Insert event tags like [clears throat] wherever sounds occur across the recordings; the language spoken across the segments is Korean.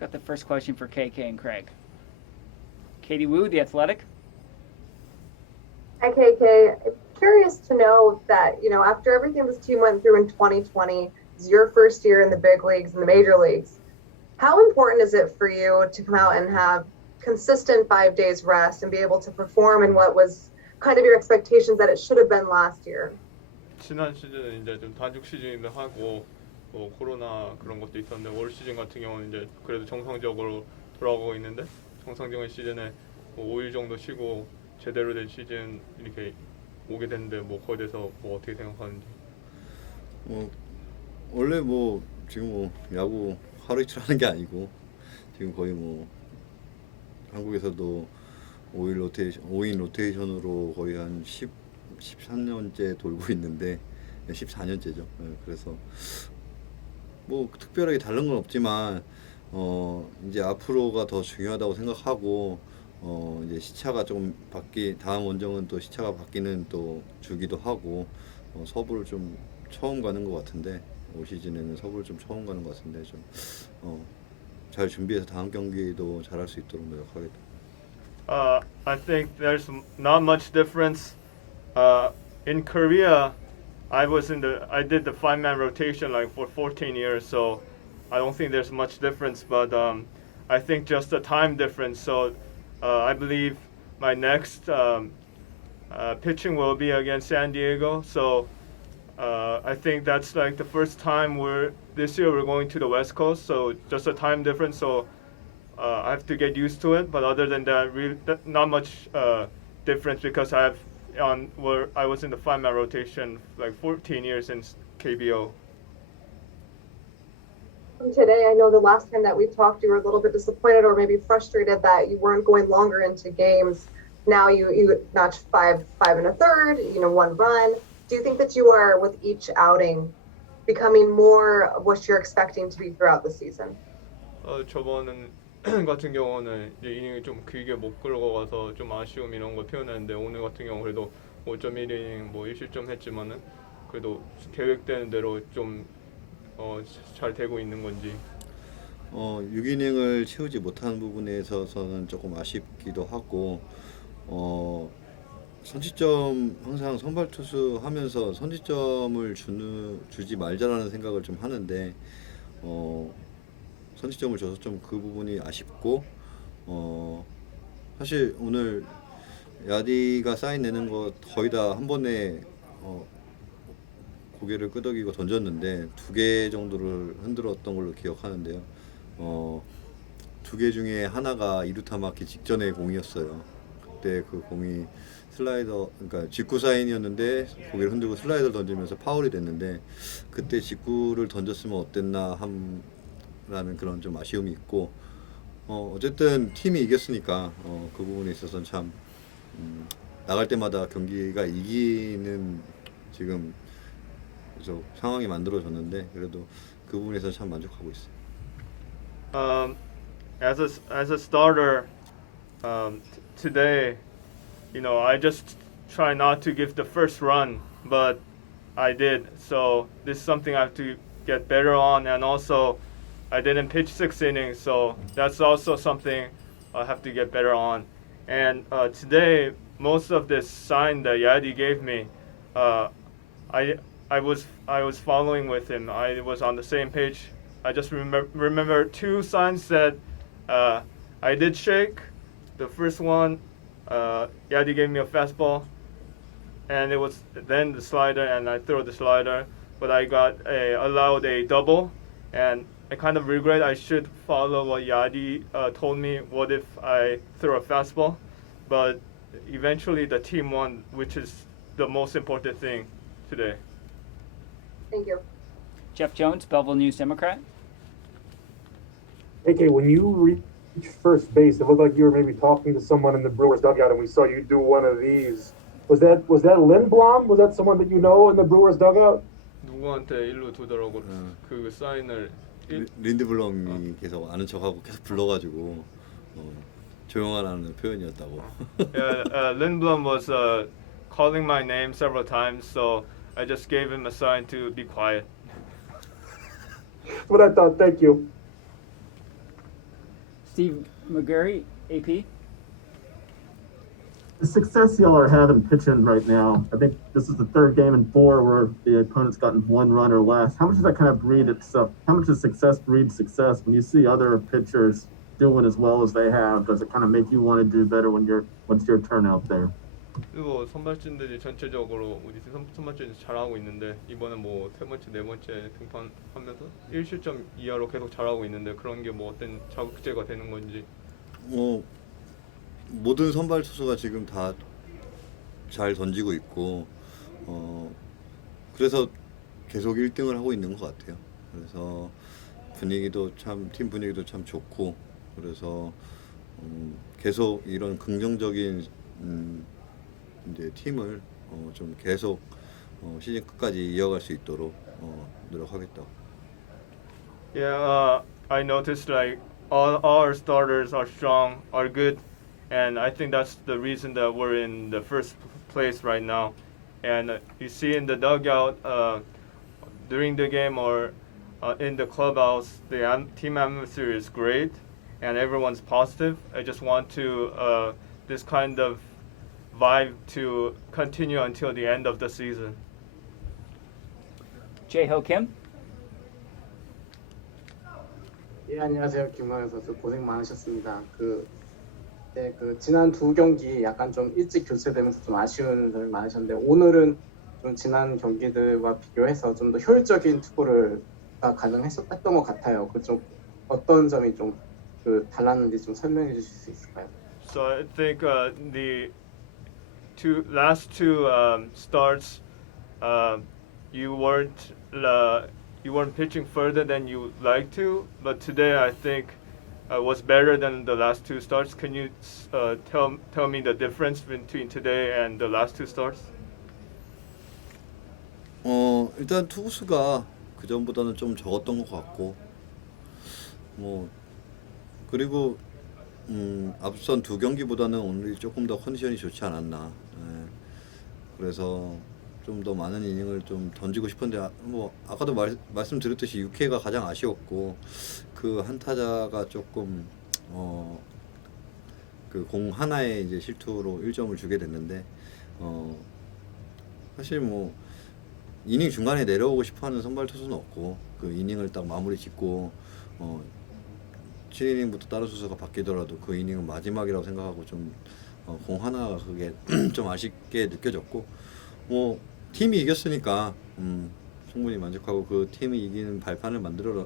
Got the first question for KK and Craig. Katie Wu, The Athletic. Hi, KK. I'm curious to know that, you know, after everything this team went through in 2020, it's your first year in the big leagues and the major leagues. How important is it for you to come out and have consistent five days rest and be able to perform in what was kind of your expectations that it should have been last year? 지난 시즌은 이제 좀 단축 시즌이기도 하고 뭐 코로나 그런 것도 있었는데 올 시즌 같은 경우는 이제 그래도 정상적으로 돌아가고 있는데 정상적인 시즌에 뭐 5일 정도 쉬고 제대로 된 시즌 이렇게 오게 됐는데 뭐 거기에 대해서 뭐 어떻게 생각하는지 뭐 원래 뭐 지금 뭐 야구 하루 이틀 하는 게 아니고 지금 거의 뭐 한국에서도 5일 로테이션 5인 로테이션으로 거의 한 10, 13년째 돌고 있는데 14년째죠. 그래서 뭐 특별하게 다른 건 없지만 어 이제 앞으로가 더 중요하다고 생각하고 어 이제 시차가 좀 바뀌 다음 원정은 또 시차가 바뀌는 또 주기도 하고 어 서부를 좀 처음 가는 것 같은데 올 시즌에는 서부를 좀 처음 가는 것 같은데 좀어잘 준비해서 다음 경기도 잘할 수 있도록 노력하겠다. Uh, I think there's not much difference. Uh, in Korea, I was in the I did the five man rotation like for 14 years, so I don't think there's much difference. But um, I think just the time difference. So uh, I believe my next um, uh, pitching will be against San Diego. So uh, I think that's like the first time we're this year we're going to the West Coast. So just a time difference. So uh, I have to get used to it. But other than that, really, not much uh, difference because I have on where I was in the five man rotation like 14 years since KBO. From today, I know the last time that we talked, you were a little bit disappointed or maybe frustrated that you weren't going longer into games. Now you you notched five five and a third, you know, one run. Do you think that you are with each outing becoming more of what you're expecting to be throughout the season? 어, 저번 [clears throat] 같은 경우는 이제 이닝을 좀 길게 못 끌고 가서 좀 아쉬움 이런 걸 표현했는데 오늘 같은 경우 그래도 5.1이닝 뭐 1실점 했지만은 그래도 계획되는 대로 좀 어, 잘 되고 있는 건지. 어, 6이닝을 채우지 못한 부분에 있어서는 조금 아쉽기도 하고 어, 선취점 항상 선발 투수 하면서 선취점을 주는 주지 말자라는 생각을 좀 하는데 어, 선취점을 줘서 좀 그 부분이 아쉽고 어, 사실 오늘 야디가 사인 내는 거 거의 다 한 번에 어, 고개를 끄덕이고 던졌는데 두 개 정도를 흔들었던 걸로 기억하는데요. 어, 두 개 중에 하나가 이루타 맞기 직전의 공이었어요. 그때 그 공이 슬라이더, 그러니까 직구 사인이었는데 고개를 흔들고 슬라이더 던지면서 파울이 됐는데 그때 직구를 던졌으면 어땠나 함 라는 그런 좀 아쉬움이 있고 어, 어쨌든 팀이 이겼으니까 어, 그 부분에 있어서는 참 음, 나갈 때마다 경기가 이기는 지금 그래서 상황이 만들어졌는데 그래도 그 부분에서 참 만족하고 있어요. um, as a as a starter um, today, you know, I just try not to give the first run, but I did. So this is something I have to get better on, and also I didn't pitch six innings, so that's also something I have to get better on. And uh, today, most of this sign that Yadi gave me, uh, I I was I was following with him. I was on the same page. I just remember remember two signs that uh, I did shake. The first one, uh, Yadi gave me a fastball, and it was then the slider, and I threw the slider, but I got a allowed a double, and I kind of regret I should follow what Yadi uh, told me. What if I threw a fastball? But eventually the team won, which is the most important thing today. Thank you. Jeff Jones, Belleville News Democrat. AK, when you reach first base, it looked like you were maybe talking to someone in the Brewers dugout, and we saw you do one of these. Was that was that Lindblom? Was that someone that you know in the Brewers dugout? 누구한테 일로 두더라고 음. 그 사인을 일, 리- 린드블럼이 계속 아는 척하고 계속 불러가지고 어, 조용하라는 표현이었다고. yeah, uh, Lindblom was uh, calling my name several times, so I just gave him a sign to be quiet. What I thought. Thank you. Steve McGurry, AP. the success y'all are having pitching right now, I think this is the third game in four where the opponent's gotten one run or less. How much does that kind of breed itself? How much does success breed success? When you see other pitchers doing as well as they have, does it kind of make you want to do better when you're when it's your turn out there? 그리고 선발진들이 전체적으로 우리 선- 선발진이 잘하고 있는데 이번에 뭐 세 번째 네 번째 등판하면서 1실점 이하로 계속 잘하고 있는데 그런 게 뭐 어떤 자극제가 되는 건지 뭐 모든 선발 투수가 지금 다 잘 던지고 있고 어 그래서 계속 1등을 하고 있는 것 같아요. 그래서 분위기도 참 팀 분위기도 참 좋고 그래서 음, 계속 이런 긍정적인 음, 이제 팀을 어, 좀 계속 어, 시즌 끝까지 이어갈 수 있도록 어, 노력하겠다고. Yeah, uh, I noticed like all our starters are strong, are good, and I think that's the reason that we're in the first p- place right now. And uh, you see in the dugout uh, during the game or uh, in the clubhouse, the am- team atmosphere is great, and everyone's positive. I just want to uh, this kind of vibe to continue until the end of the season. Jae Ho Kim. 예, 안녕하세요. 김광현 선수 고생 많으셨습니다. 그, 네, 그 지난 두 경기 약간 좀 일찍 교체되면서 좀 아쉬운 점이 많으셨는데 오늘은 좀 지난 경기들과 비교해서 좀 더 효율적인 투구를 가 가능했던 것 같아요. 그 좀 어떤 점이 좀 그 달랐는지 좀 설명해 주실 수 있을까요? So I think uh, the two last two um, starts, uh, you weren't uh, you weren't pitching further than you like to, but today I think uh, was better than the last two starts. Can you uh, tell tell me the difference between today and the last two starts? 어 일단 투구수가 그 전보다는 좀 적었던 것 같고 뭐 그리고 음, 앞선 두 경기보다는 오늘이 조금 더 컨디션이 좋지 않았나 예. 그래서 좀 더 많은 이닝을 좀 던지고 싶은데 아, 뭐 아까도 말, 말씀드렸듯이 6회가 가장 아쉬웠고 그 한 타자가 조금 어 그 공 하나에 이제 실투로 1점을 주게 됐는데 어 사실 뭐 이닝 중간에 내려오고 싶어하는 선발 투수는 없고 그 이닝을 딱 마무리 짓고 어 7이닝부터 다른 투수가 바뀌더라도 그 이닝은 마지막이라고 생각하고 좀 어, 공 하나가 그게 [clears throat] 좀 아쉽게 느껴졌고 뭐 팀이 이겼으니까 음, 충분히 만족하고 그 팀이 이기는 발판을 만들어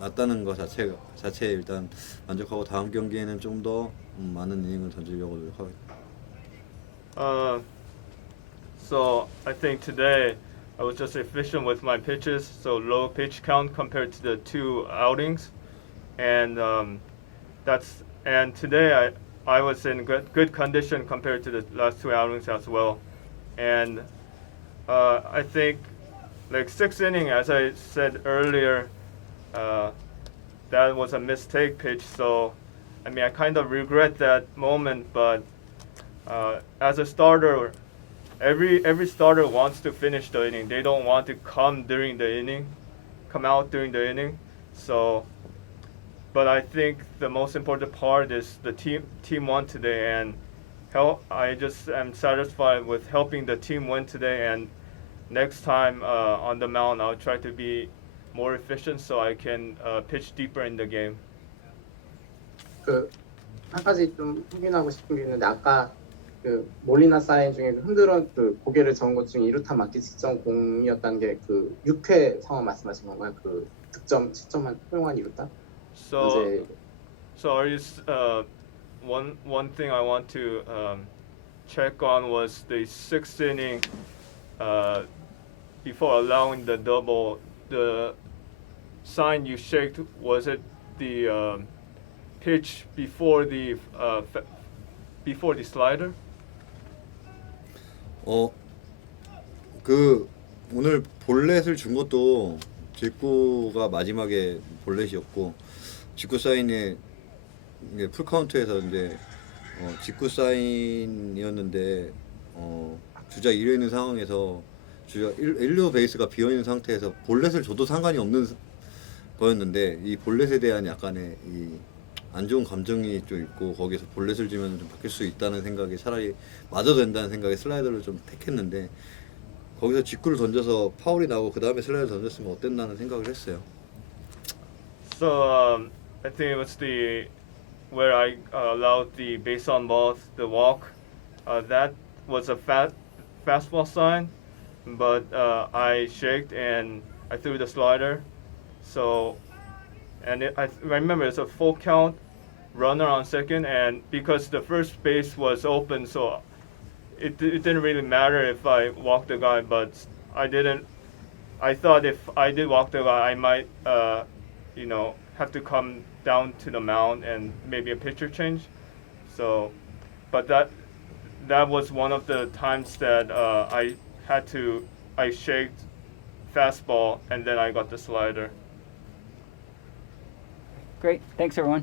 놨다는 것 자체 자체에 일단 만족하고 다음 경기에는 좀더 음, 많은 이닝을 던지려고 노력하겠습니다. Uh, so I think today I was just efficient with my pitches, so low pitch count compared to the two outings, and um, that's and today I I was in good good condition compared to the last two outings as well, and uh, I think like sixth inning, as I said earlier, uh, that was a mistake pitch. So I mean I kind of regret that moment, but uh, as a starter, every every starter wants to finish the inning. They don't want to come during the inning, come out during the inning. So, but I think the most important part is the team team won today, and help. I just am satisfied with helping the team win today. And next time uh, on the mound, I'll try to be more efficient so I can uh, pitch deeper in the game. 그 한 가지 좀 확인하고 싶은 게 있는데 아까 그 몰리나 사인 중에 흔들어 그 고개를 저은 것 중에 이루타 맞기 직전 공이었다는 게 그 6회 상황 말씀하신 건가요? 그 득점 시점한 허용한 이루타? So. 이제 So are you s- uh, one one thing I want to um, check on was the sixth inning uh, before allowing the double. The sign you shaked was it the um, pitch before the uh, fa- before the slider? 어, 그 오늘 볼넷을 준 것도 직구가 마지막에 볼넷이었고 직구 사인에 이게 풀 카운트에서 이제 어, 직구 사인이었는데 어, 주자 1루 있는 상황에서 주자 1, 1루 베이스가 비어 있는 상태에서 볼넷을 줘도 상관이 없는 거였는데 이 볼넷에 대한 약간의 이 안 좋은 감정이 좀 있고 거기서 볼넷을 지면 좀 바뀔 수 있다는 생각에 차라리 맞아도 된다는 생각에 슬라이더를 좀 택했는데 거기서 직구를 던져서 파울이 나고 그 다음에 슬라이더 던졌으면 어땠나는 생각을 했어요. So um, I think it was the where I uh, allowed the base on balls, the walk. Uh, that was a fat fastball sign, but uh, I shaked and I threw the slider. So, and it, I remember it's a full count, runner on second, and because the first base was open, so it, it didn't really matter if I walked the guy, but I didn't. I thought if I did walk the guy, I might, uh, you know, have to come down to the mound and maybe a pitcher change. So, but that that was one of the times that uh, I had to I shaked fastball and then I got the slider. Great. Thanks, everyone.